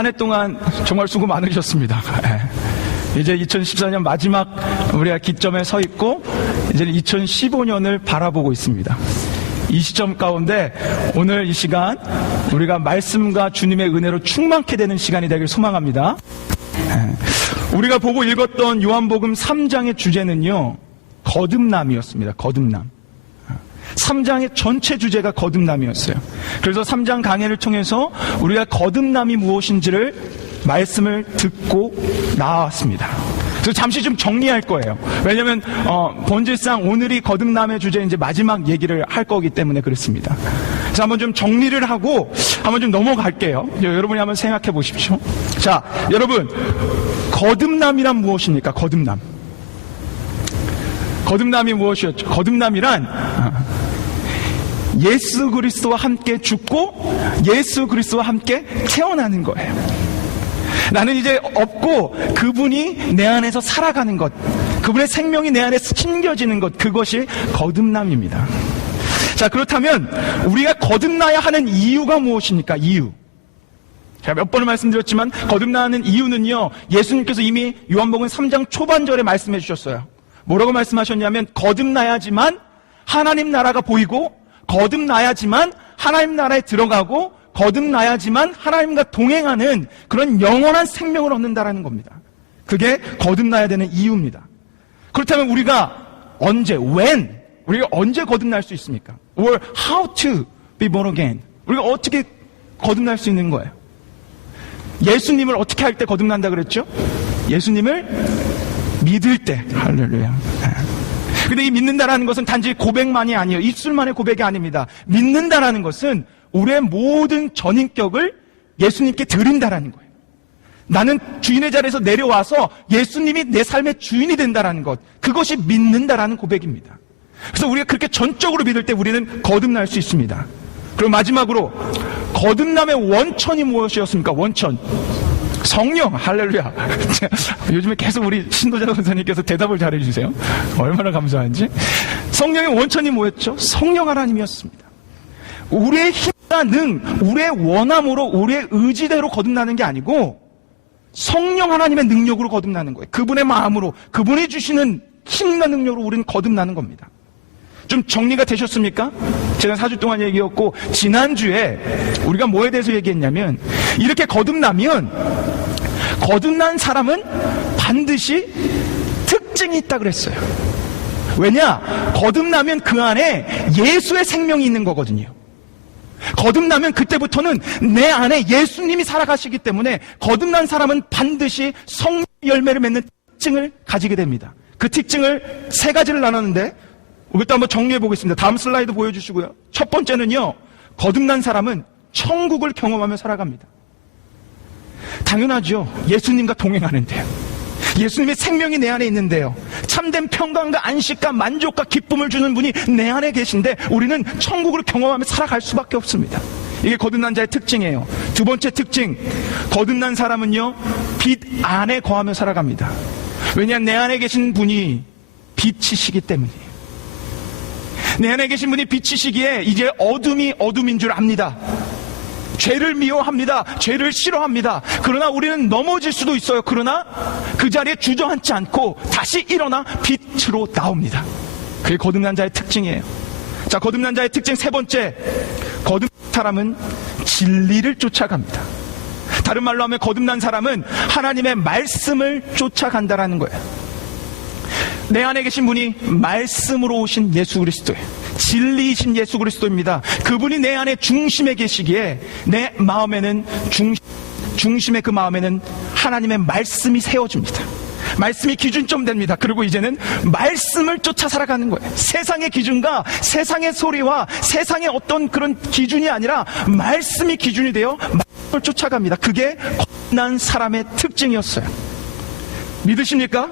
한 해 동안 정말 수고 많으셨습니다. 이제 2014년 마지막 우리가 기점에 서 있고 이제 2015년을 바라보고 있습니다. 이 시점 가운데 오늘 이 시간 우리가 말씀과 주님의 은혜로 충만케 되는 시간이 되길 소망합니다. 우리가 보고 읽었던 요한복음 3장의 주제는요, 거듭남이었습니다. 거듭남. 3장의 전체 주제가 거듭남이었어요. 그래서 3장 강해를 통해서 우리가 거듭남이 무엇인지를 말씀을 듣고 나왔습니다. 그래서 잠시 좀 정리할 거예요. 왜냐하면 본질상 오늘이 거듭남의 주제 이제 마지막 얘기를 할 거기 때문에 그렇습니다. 그래서 한번 좀 정리를 하고 한번 좀 넘어갈게요. 여러분이 한번 생각해 보십시오. 자, 여러분, 거듭남이란 무엇입니까? 거듭남. 거듭남이 무엇이었죠? 거듭남이란 예수 그리스도와 함께 죽고 예수 그리스도와 함께 태어나는 거예요. 나는 이제 없고 그분이 내 안에서 살아가는 것, 그분의 생명이 내 안에 숨겨지는 것, 그것이 거듭남입니다. 자, 그렇다면 우리가 거듭나야 하는 이유가 무엇입니까? 이유. 제가 몇 번을 말씀드렸지만 거듭나는 이유는요, 예수님께서 이미 요한복음 3장 초반절에 말씀해 주셨어요. 뭐라고 말씀하셨냐면, 거듭나야지만 하나님 나라가 보이고, 거듭나야지만 하나님 나라에 들어가고, 거듭나야지만 하나님과 동행하는 그런 영원한 생명을 얻는다라는 겁니다. 그게 거듭나야 되는 이유입니다. 그렇다면 우리가 언제, 우리가 언제 거듭날 수 있습니까? Or how to be born again? 우리가 어떻게 거듭날 수 있는 거예요? 예수님을 어떻게 할 때 거듭난다 그랬죠? 예수님을 믿을 때. 할렐루야. 근데 이 믿는다라는 것은 단지 고백만이 아니에요. 입술만의 고백이 아닙니다. 믿는다라는 것은 우리의 모든 전인격을 예수님께 드린다라는 거예요. 나는 주인의 자리에서 내려와서 예수님이 내 삶의 주인이 된다라는 것, 그것이 믿는다라는 고백입니다. 그래서 우리가 그렇게 전적으로 믿을 때 우리는 거듭날 수 있습니다. 그리고 마지막으로 거듭남의 원천이 무엇이었습니까? 원천. 성령. 할렐루야. 요즘에 계속 우리 신도자 선생님께서 대답을 잘해주세요. 얼마나 감사한지. 성령의 원천이 뭐였죠? 성령 하나님이었습니다. 우리의 힘과 능, 우리의 원함으로, 우리의 의지대로 거듭나는 게 아니고 성령 하나님의 능력으로 거듭나는 거예요. 그분의 마음으로, 그분이 주시는 힘과 능력으로 우리는 거듭나는 겁니다. 좀 정리가 되셨습니까? 제가 4주 동안 얘기했고, 지난주에 우리가 뭐에 대해서 얘기했냐면, 이렇게 거듭나면 거듭난 사람은 반드시 특징이 있다 그랬어요. 왜냐? 거듭나면 그 안에 예수의 생명이 있는 거거든요. 거듭나면 그때부터는 내 안에 예수님이 살아가시기 때문에 거듭난 사람은 반드시 성령 열매를 맺는 특징을 가지게 됩니다. 그 특징을 3가지를 나눴는데 이것도 한번 정리해 보겠습니다. 다음 슬라이드 보여주시고요. 첫 번째는요, 거듭난 사람은 천국을 경험하며 살아갑니다. 당연하죠. 예수님과 동행하는데요. 예수님의 생명이 내 안에 있는데요. 참된 평강과 안식과 만족과 기쁨을 주는 분이 내 안에 계신데 우리는 천국을 경험하며 살아갈 수밖에 없습니다. 이게 거듭난 자의 특징이에요. 두 번째 특징, 거듭난 사람은요, 빛 안에 거하며 살아갑니다. 왜냐하면 내 안에 계신 분이 빛이시기 때문이에요. 내 안에 계신 분이 빛이시기에 이제 어둠이 어둠인 줄 압니다. 죄를 미워합니다. 죄를 싫어합니다. 그러나 우리는 넘어질 수도 있어요. 그러나 그 자리에 주저앉지 않고 다시 일어나 빛으로 나옵니다. 그게 거듭난 자의 특징이에요. 자, 거듭난 자의 특징 3번째, 거듭난 사람은 진리를 쫓아갑니다. 다른 말로 하면 거듭난 사람은 하나님의 말씀을 쫓아간다라는 거예요. 내 안에 계신 분이 말씀으로 오신 예수 그리스도예요. 진리이신 예수 그리스도입니다. 그분이 내 안에 중심에 계시기에 내 마음에는 중심의 그 마음에는 하나님의 말씀이 세워집니다. 말씀이 기준점 됩니다. 그리고 이제는 말씀을 쫓아 살아가는 거예요. 세상의 기준과 세상의 소리와 세상의 어떤 그런 기준이 아니라 말씀이 기준이 되어 말씀을 쫓아갑니다. 그게 거듭난 사람의 특징이었어요. 믿으십니까?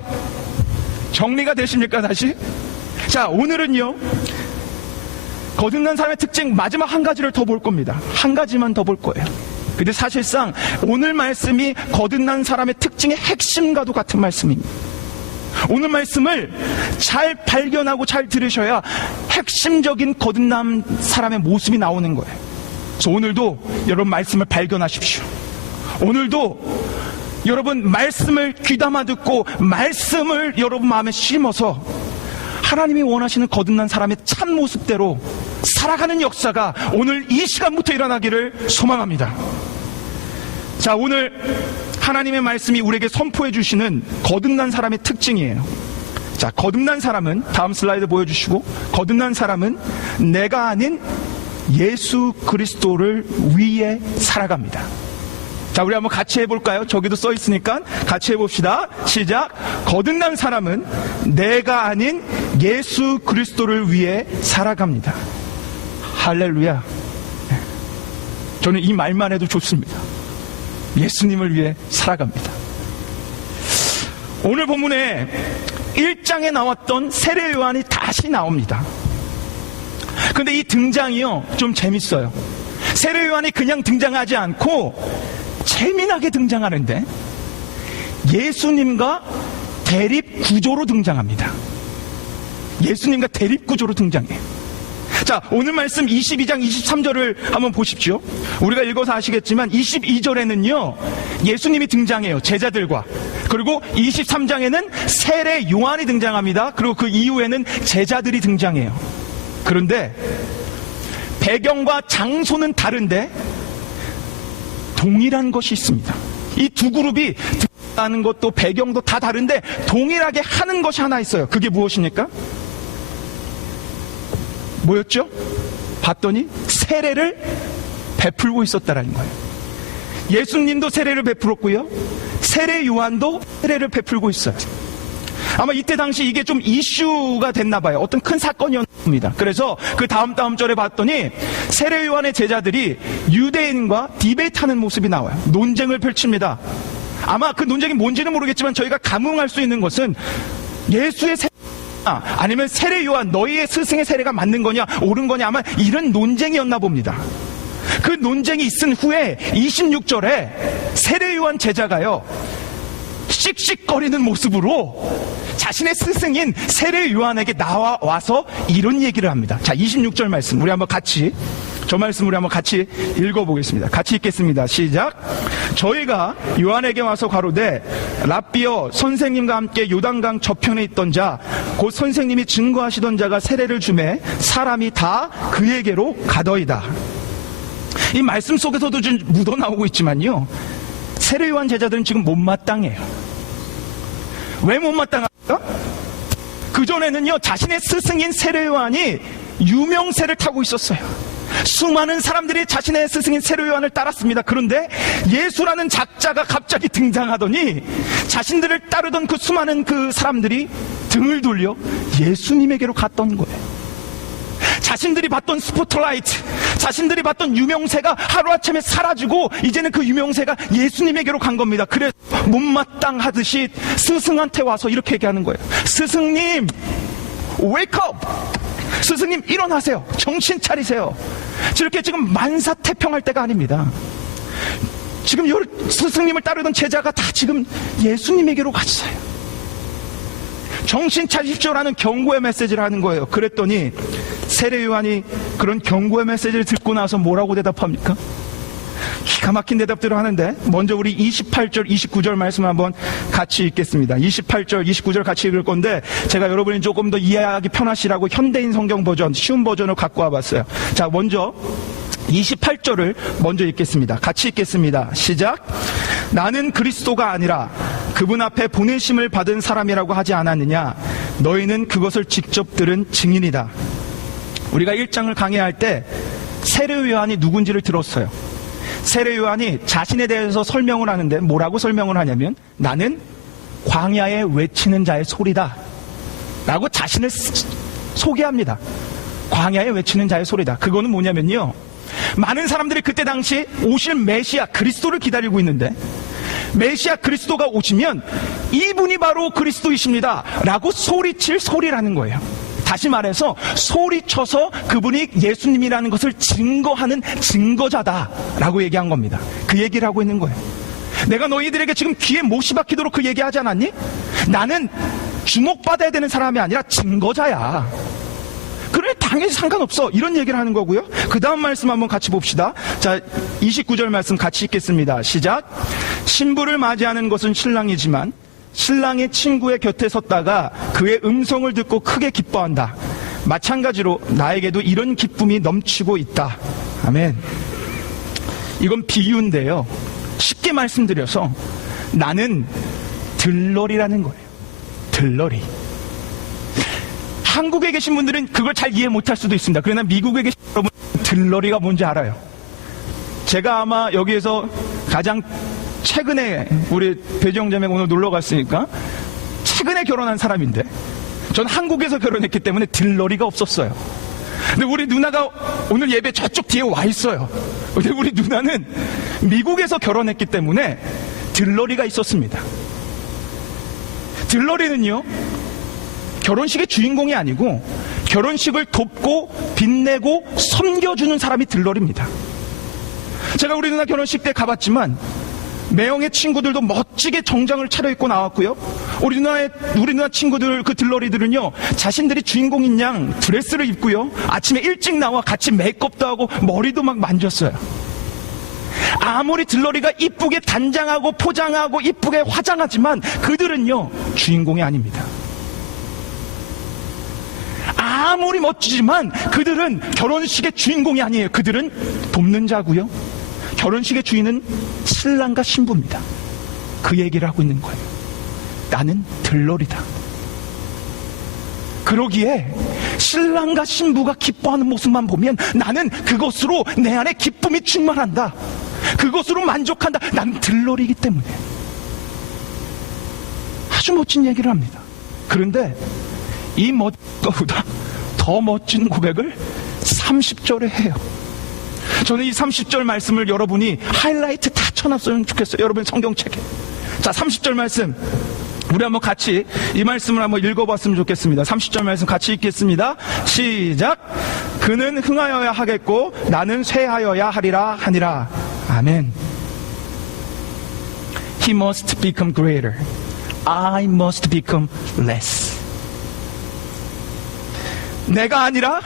정리가 되십니까? 다시? 자, 오늘은요, 거듭난 사람의 특징 마지막 한 가지를 더 볼 겁니다. 한 가지만 더 볼 거예요. 근데 사실상 오늘 말씀이 거듭난 사람의 특징의 핵심과도 같은 말씀입니다. 오늘 말씀을 잘 발견하고 잘 들으셔야 핵심적인 거듭난 사람의 모습이 나오는 거예요. 그래서 오늘도 여러분 말씀을 발견하십시오. 오늘도 여러분 말씀을 귀담아 듣고 말씀을 여러분 마음에 심어서 하나님이 원하시는 거듭난 사람의 참 모습대로 살아가는 역사가 오늘 이 시간부터 일어나기를 소망합니다. 자, 오늘 하나님의 말씀이 우리에게 선포해 주시는 거듭난 사람의 특징이에요. 자, 거듭난 사람은, 다음 슬라이드 보여주시고, 거듭난 사람은 내가 아닌 예수 그리스도를 위해 살아갑니다. 자, 우리 한번 같이 해볼까요? 저기도 써 있으니까 같이 해봅시다. 시작. 거듭난 사람은 내가 아닌 예수 그리스도를 위해 살아갑니다. 할렐루야. 저는 이 말만 해도 좋습니다. 예수님을 위해 살아갑니다. 오늘 본문에 1장에 나왔던 세례 요한이 다시 나옵니다. 근데 이 등장이요, 좀 재밌어요. 세례 요한이 그냥 등장하지 않고 재미나게 등장하는데 예수님과 대립 구조로 등장합니다. 예수님과 대립 구조로 등장해요. 자, 오늘 말씀 22장 23절을 한번 보십시오. 우리가 읽어서 아시겠지만 22절에는요 예수님이 등장해요, 제자들과. 그리고 23장에는 세례 요한이 등장합니다. 그리고 그 이후에는 제자들이 등장해요. 그런데 배경과 장소는 다른데 동일한 것이 있습니다. 이 두 그룹이 등장하는 것도 배경도 다 다른데 동일하게 하는 것이 하나 있어요. 그게 무엇입니까? 뭐였죠? 봤더니 세례를 베풀고 있었다라는 거예요. 예수님도 세례를 베풀었고요, 세례 요한도 세례를 베풀고 있어요. 아마 이때 당시 이게 좀 이슈가 됐나 봐요. 어떤 큰 사건이었습니다. 그래서 그 다음 절에 봤더니 세례 요한의 제자들이 유대인과 디베이트하는 모습이 나와요. 논쟁을 펼칩니다. 아마 그 논쟁이 뭔지는 모르겠지만 저희가 감흥할 수 있는 것은 예수의 세례가 아니면 세례 요한 너희의 스승의 세례가 맞는 거냐 옳은 거냐, 아마 이런 논쟁이었나 봅니다. 그 논쟁이 있은 후에 26절에 세례 요한 제자가요 씩씩거리는 모습으로 자신의 스승인 세례 요한에게 나와서 이런 얘기를 합니다. 자, 26절 말씀 우리 한번 같이, 저 말씀 우리 한번 같이 읽어보겠습니다. 같이 읽겠습니다. 시작. 저희가 요한에게 와서 가로되 랍비여, 선생님과 함께 요단강 저편에 있던 자 곧 선생님이 증거하시던 자가 세례를 주매 사람이 다 그에게로 가더이다. 이 말씀 속에서도 좀 묻어나오고 있지만요, 세례 요한 제자들은 지금 못마땅해요. 왜 못마땅합니까? 그전에는요 자신의 스승인 세례 요한이 유명세를 타고 있었어요. 수많은 사람들이 자신의 스승인 세례 요한을 따랐습니다. 그런데 예수라는 작자가 갑자기 등장하더니 자신들을 따르던 그 수많은 그 사람들이 등을 돌려 예수님에게로 갔던 거예요. 자신들이 봤던 스포트라이트, 자신들이 봤던 유명세가 하루아침에 사라지고 이제는 그 유명세가 예수님에게로 간 겁니다. 그래서 못마땅하듯이 스승한테 와서 이렇게 얘기하는 거예요. 스승님, wake up! 스승님 일어나세요. 정신 차리세요. 저렇게 지금 만사태평할 때가 아닙니다. 지금 스승님을 따르던 제자가 다 지금 예수님에게로 갔어요. 정신 차리십시오라는 경고의 메시지를 하는 거예요. 그랬더니 세례 요한이 그런 경고의 메시지를 듣고 나서 뭐라고 대답합니까? 기가 막힌 대답들을 하는데, 먼저 우리 28절 29절 말씀 한번 같이 읽겠습니다. 28절 29절 같이 읽을 건데 제가 여러분이 조금 더 이해하기 편하시라고 현대인 성경 버전, 쉬운 버전을 갖고 와봤어요. 자, 먼저 28절을 먼저 읽겠습니다. 같이 읽겠습니다. 시작. 나는 그리스도가 아니라 그분 앞에 보내심을 받은 사람이라고 하지 않았느냐? 너희는 그것을 직접 들은 증인이다. 우리가 1장을 강의할 때 세례 요한이 누군지를 들었어요. 세례 요한이 자신에 대해서 설명을 하는데 뭐라고 설명을 하냐면 나는 광야에 외치는 자의 소리다 라고 자신을 소개합니다. 광야에 외치는 자의 소리다. 그거는 뭐냐면요, 많은 사람들이 그때 당시 오실 메시아 그리스도를 기다리고 있는데 메시아 그리스도가 오시면 이분이 바로 그리스도이십니다 라고 소리칠 소리라는 거예요. 다시 말해서 소리쳐서 그분이 예수님이라는 것을 증거하는 증거자다라고 얘기한 겁니다. 그 얘기를 하고 있는 거예요. 내가 너희들에게 지금 귀에 못이 박히도록 그 얘기하지 않았니? 나는 주목받아야 되는 사람이 아니라 증거자야. 그래, 당연히 당연히 상관없어. 이런 얘기를 하는 거고요. 그 다음 말씀 한번 같이 봅시다. 자, 29절 말씀 같이 읽겠습니다. 시작. 신부를 맞이하는 것은 신랑이지만 신랑의 친구의 곁에 섰다가 그의 음성을 듣고 크게 기뻐한다. 마찬가지로 나에게도 이런 기쁨이 넘치고 있다. 아멘. 이건 비유인데요. 쉽게 말씀드려서 나는 들러리라는 거예요. 들러리. 한국에 계신 분들은 그걸 잘 이해 못할 수도 있습니다. 그러나 미국에 계신 여러분 들러리가 뭔지 알아요. 제가 아마 여기에서 가장 최근에 우리 배정자매가 오늘 놀러 갔으니까 최근에 결혼한 사람인데 전 한국에서 결혼했기 때문에 들러리가 없었어요. 근데 우리 누나가 오늘 예배 저쪽 뒤에 와 있어요. 근데 우리 누나는 미국에서 결혼했기 때문에 들러리가 있었습니다. 들러리는요, 결혼식의 주인공이 아니고 결혼식을 돕고 빛내고 섬겨주는 사람이 들러리입니다. 제가 우리 누나 결혼식 때 가봤지만 매형의 친구들도 멋지게 정장을 차려입고 나왔고요. 우리 누나 친구들, 그 들러리들은요, 자신들이 주인공인 양 드레스를 입고요, 아침에 일찍 나와 같이 메이크업도 하고 머리도 막 만졌어요. 아무리 들러리가 이쁘게 단장하고 포장하고 이쁘게 화장하지만 그들은요, 주인공이 아닙니다. 아무리 멋지지만 그들은 결혼식의 주인공이 아니에요. 그들은 돕는 자고요, 결혼식의 주인은 신랑과 신부입니다. 그 얘기를 하고 있는 거예요. 나는 들러리다. 그러기에 신랑과 신부가 기뻐하는 모습만 보면 나는 그것으로 내 안에 기쁨이 충만한다. 그것으로 만족한다. 나는 들러리이기 때문에. 아주 멋진 얘기를 합니다. 그런데 이 멋진 것보다 더 멋진 고백을 30절에 해요. 저는 이 30절 말씀을 여러분이 하이라이트 다 쳐놨으면 좋겠어요. 여러분 성경책에. 자, 30절 말씀 우리 한번 같이 이 말씀을 한번 읽어봤으면 좋겠습니다. 30절 말씀 같이 읽겠습니다. 시작. 그는 흥하여야 하겠고 나는 쇠하여야 하리라 하니라. 아멘. He must become greater. I must become less. 내가 아니라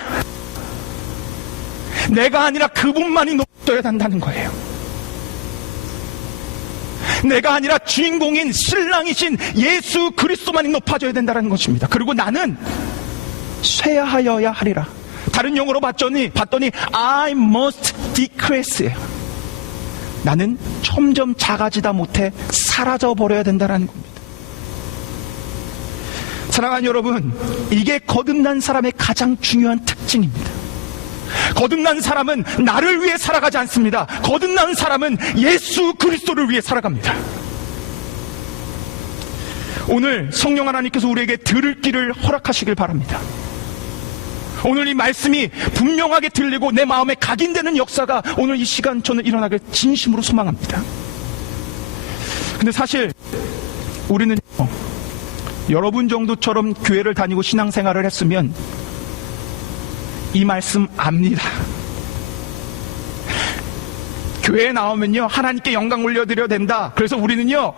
그분만이 높아져야 한다는 거예요. 내가 아니라 주인공인 신랑이신 예수 그리스도만이 높아져야 된다는 것입니다. 그리고 나는 쇠하여야 하리라. 다른 용어로 봤더니 I must decrease예요. 나는 점점 작아지다 못해 사라져 버려야 된다는 겁니다. 사랑하는 여러분, 이게 거듭난 사람의 가장 중요한 특징입니다. 거듭난 사람은 나를 위해 살아가지 않습니다. 거듭난 사람은 예수 그리스도를 위해 살아갑니다. 오늘 성령 하나님께서 우리에게 들을 길을 허락하시길 바랍니다. 오늘 이 말씀이 분명하게 들리고 내 마음에 각인되는 역사가 오늘 이 시간 저는 일어나길 진심으로 소망합니다. 근데 사실 우리는 여러분 정도처럼 교회를 다니고 신앙생활을 했으면 이 말씀 압니다. 교회에 나오면요, 하나님께 영광 올려드려야 된다. 그래서 우리는요,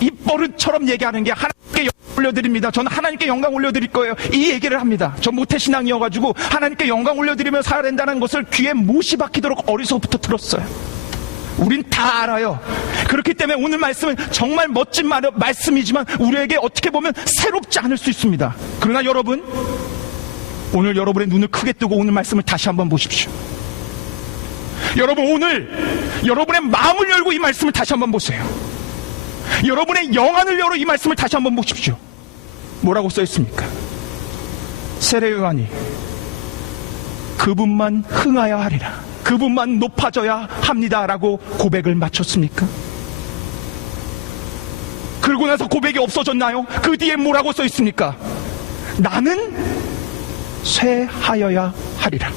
입버릇처럼 얘기하는 게 하나님께 영광 올려드립니다. 저는 하나님께 영광 올려드릴 거예요. 이 얘기를 합니다. 저 모태신앙이어가지고 하나님께 영광 올려드리며 살아야 된다는 것을 귀에 못이 박히도록 어려서부터 들었어요. 우린 다 알아요. 그렇기 때문에 오늘 말씀은 정말 멋진 말씀이지만 우리에게 어떻게 보면 새롭지 않을 수 있습니다. 그러나 여러분, 오늘 여러분의 눈을 크게 뜨고 오늘 말씀을 다시 한번 보십시오. 여러분, 오늘 여러분의 마음을 열고 이 말씀을 다시 한번 보세요. 여러분의 영안을 열어 이 말씀을 다시 한번 보십시오. 뭐라고 써 있습니까? 세례 요한이 그분만 흥하여야 하리라, 그분만 높아져야 합니다라고 고백을 마쳤습니까? 그러고 나서 고백이 없어졌나요? 그 뒤에 뭐라고 써 있습니까? 나는 쇠하여야 하리라.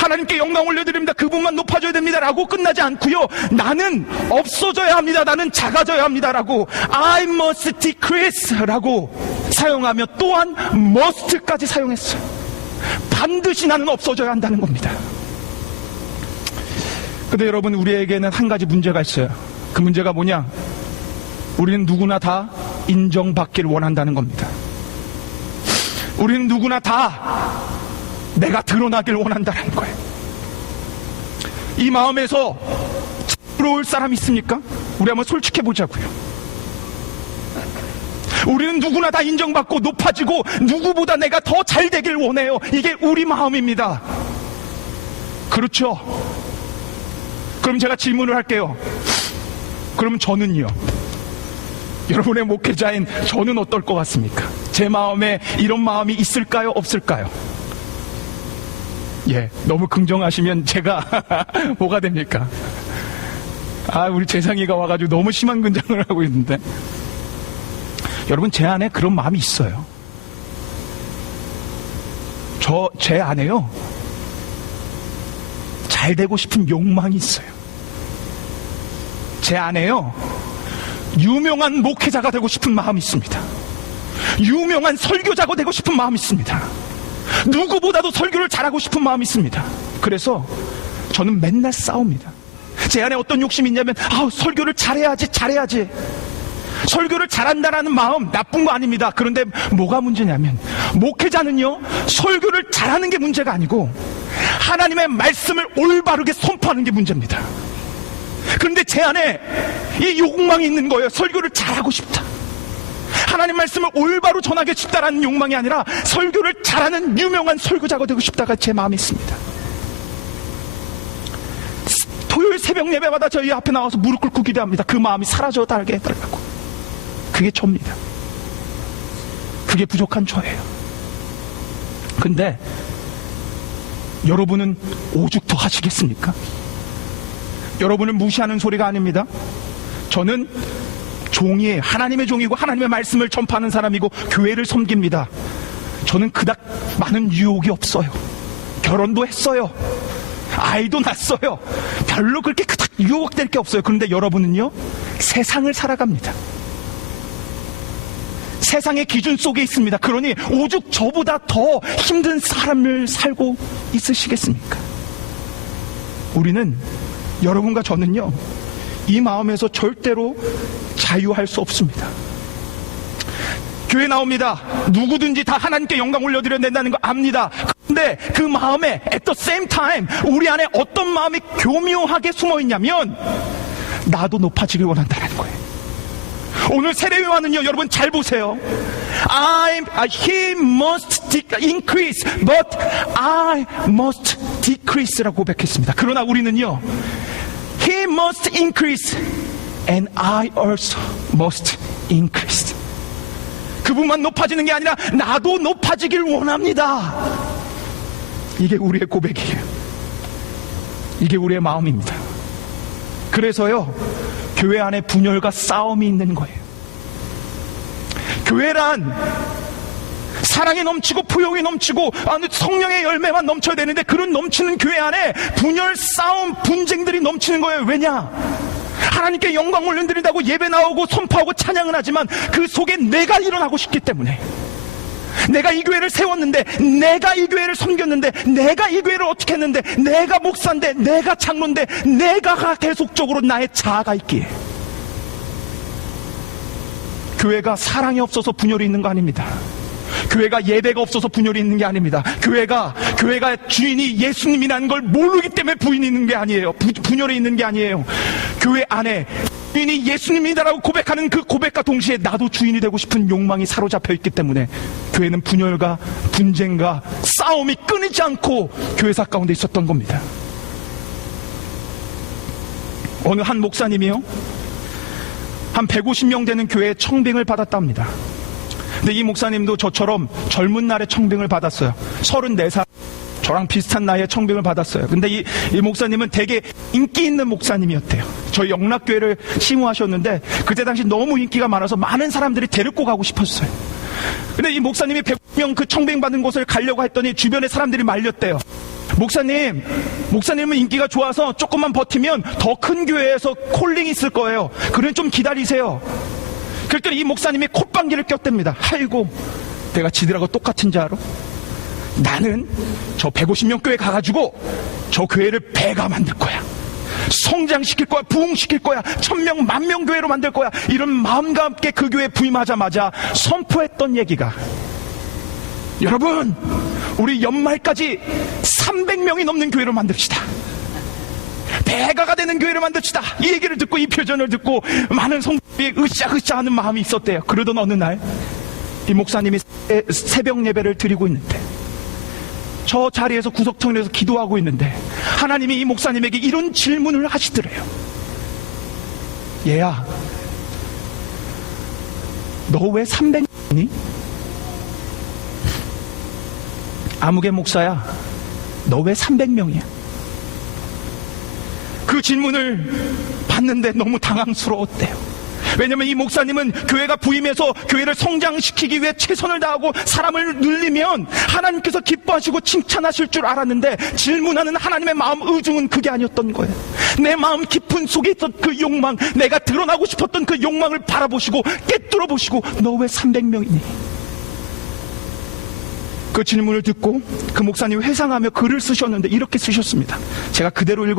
하나님께 영광 올려드립니다. 그분만 높아져야 됩니다 라고 끝나지 않고요, 나는 없어져야 합니다, 나는 작아져야 합니다 라고 I must decrease 라고 사용하며 또한 must까지 사용했어요. 반드시 나는 없어져야 한다는 겁니다. 근데 여러분, 우리에게는 한 가지 문제가 있어요. 그 문제가 뭐냐? 우리는 누구나 다 인정받기를 원한다는 겁니다. 우리는 누구나 다 내가 드러나길 원한다는 거예요. 이 마음에서 부러울 사람 있습니까? 우리 한번 솔직해 보자고요. 우리는 누구나 다 인정받고 높아지고 누구보다 내가 더 잘 되길 원해요. 이게 우리 마음입니다. 그렇죠? 그럼 제가 질문을 할게요. 그러면 저는요? 여러분의 목회자인 저는 어떨 것 같습니까? 제 마음에 이런 마음이 있을까요? 없을까요? 예, 너무 긍정하시면 제가 뭐가 됩니까? 우리 재상이가 와가지고 너무 심한 근장을 하고 있는데, 여러분, 제 안에 그런 마음이 있어요. 제 안에요, 잘 되고 싶은 욕망이 있어요. 제 안에요, 유명한 목회자가 되고 싶은 마음이 있습니다. 유명한 설교자가 되고 싶은 마음이 있습니다. 누구보다도 설교를 잘하고 싶은 마음이 있습니다. 그래서 저는 맨날 싸웁니다. 제 안에 어떤 욕심이 있냐면, 설교를 잘해야지. 설교를 잘한다라는 마음 나쁜 거 아닙니다. 그런데 뭐가 문제냐면, 목회자는요, 설교를 잘하는 게 문제가 아니고 하나님의 말씀을 올바르게 선포하는 게 문제입니다. 그런데 제 안에 이 욕망이 있는 거예요. 설교를 잘하고 싶다, 하나님 말씀을 올바로 전하게 싶다라는 욕망이 아니라 설교를 잘하는 유명한 설교자가 되고 싶다가 제 마음에 있습니다. 토요일 새벽 예배마다 저희 앞에 나와서 무릎 꿇고 기도합니다. 그 마음이 사라져 달게 해달라고. 그게 저입니다. 그게 부족한 저예요. 근데 여러분은 오죽 더 하시겠습니까? 여러분을 무시하는 소리가 아닙니다. 저는 종이에요. 하나님의 종이고 하나님의 말씀을 전파하는 사람이고 교회를 섬깁니다. 저는 그닥 많은 유혹이 없어요. 결혼도 했어요. 아이도 낳았어요. 별로 그렇게 그닥 유혹될 게 없어요. 그런데 여러분은요, 세상을 살아갑니다. 세상의 기준 속에 있습니다. 그러니 오죽 저보다 더 힘든 삶을 살고 있으시겠습니까? 우리는, 여러분과 저는요, 이 마음에서 절대로 자유할 수 없습니다. 교회 나옵니다. 누구든지 다 하나님께 영광 올려드려야 된다는 거 압니다. 그런데 그 마음에 at the same time 우리 안에 어떤 마음이 교묘하게 숨어 있냐면, 나도 높아지길 원한다는 거예요. 오늘 세례요한은요, 여러분 잘 보세요. He must increase, but I must decrease라고 고백했습니다. 그러나 우리는요, He must increase and I also must increase. 그분만 높아지는 게 아니라 나도 높아지길 원합니다. 이게 우리의 고백이에요. 이게 우리의 마음입니다. 그래서요, 교회 안에 분열과 싸움이 있는 거예요. 교회란 사랑이 넘치고 포용이 넘치고 성령의 열매만 넘쳐야 되는데, 그런 넘치는 교회 안에 분열, 싸움, 분쟁들이 넘치는 거예요. 왜냐? 하나님께 영광 올려드린다고 예배 나오고 선포하고 찬양은 하지만 그 속에 내가 일어나고 싶기 때문에, 내가 이 교회를 세웠는데, 내가 이 교회를 섬겼는데, 내가 이 교회를 어떻게 했는데, 내가 목사인데, 내가 장로인데, 내가가 계속적으로 나의 자아가 있기에, 교회가 사랑이 없어서 분열이 있는 거 아닙니다. 교회가 예배가 없어서 분열이 있는 게 아닙니다. 교회가 주인이 예수님이라는 걸 모르기 때문에 부인이 있는 게 아니에요. 분열이 있는 게 아니에요. 교회 안에 주인이 예수님이다라고 고백하는 그 고백과 동시에 나도 주인이 되고 싶은 욕망이 사로잡혀 있기 때문에 교회는 분열과 분쟁과 싸움이 끊이지 않고 교회사 가운데 있었던 겁니다. 어느 한 목사님이요, 한 150명 되는 교회에 청빙을 받았답니다. 근데 이 목사님도 저처럼 젊은 날에 청빙을 받았어요. 34살, 저랑 비슷한 나이에 청빙을 받았어요. 근데 이 목사님은 되게 인기 있는 목사님이었대요. 저희 영락교회를 심호하셨는데 그때 당시 너무 인기가 많아서 많은 사람들이 데리고 가고 싶었어요. 근데 이 목사님이 100명 그 청빙 받은 곳을 가려고 했더니 주변에 사람들이 말렸대요. 목사님은 인기가 좋아서 조금만 버티면 더 큰 교회에서 콜링이 있을 거예요. 그러니 좀 기다리세요. 그랬더니 이 목사님이 콧방귀를 꼈답니다. 아이고, 내가 지들하고 똑같은 줄 알아? 나는 저 150명 교회 가가지고 저 교회를 배가 만들 거야. 성장시킬 거야. 부흥시킬 거야. 1000명, 10,000명 교회로 만들 거야. 이런 마음과 함께 그 교회에 부임하자마자 선포했던 얘기가, 여러분, 우리 연말까지 300명이 넘는 교회를 만듭시다. 배가가 되는 교회를 만듭시다. 이 얘기를 듣고 이 표전을 듣고 많은 성도들이 으쌰으쌰 하는 마음이 있었대요. 그러던 어느 날 이 목사님이 새벽 예배를 드리고 있는데, 저 자리에서 구석청에서 기도하고 있는데 하나님이 이 목사님에게 이런 질문을 하시더래요. 얘야, 너 왜 300명이니? 아무개 목사야, 너 왜 300명이야? 그 질문을 받는데 너무 당황스러웠대요. 왜냐면 이 목사님은 교회가 부임해서 교회를 성장시키기 위해 최선을 다하고 사람을 늘리면 하나님께서 기뻐하시고 칭찬하실 줄 알았는데, 질문하는 하나님의 마음 의중은 그게 아니었던 거예요. 내 마음 깊은 속에 있던 그 욕망, 내가 드러나고 싶었던 그 욕망을 바라보시고 꿰뚫어 보시고, 너 왜 300명이니? 그 질문을 듣고 그 목사님이 회상하며 글을 쓰셨는데 이렇게 쓰셨습니다. 제가 그대로 읽어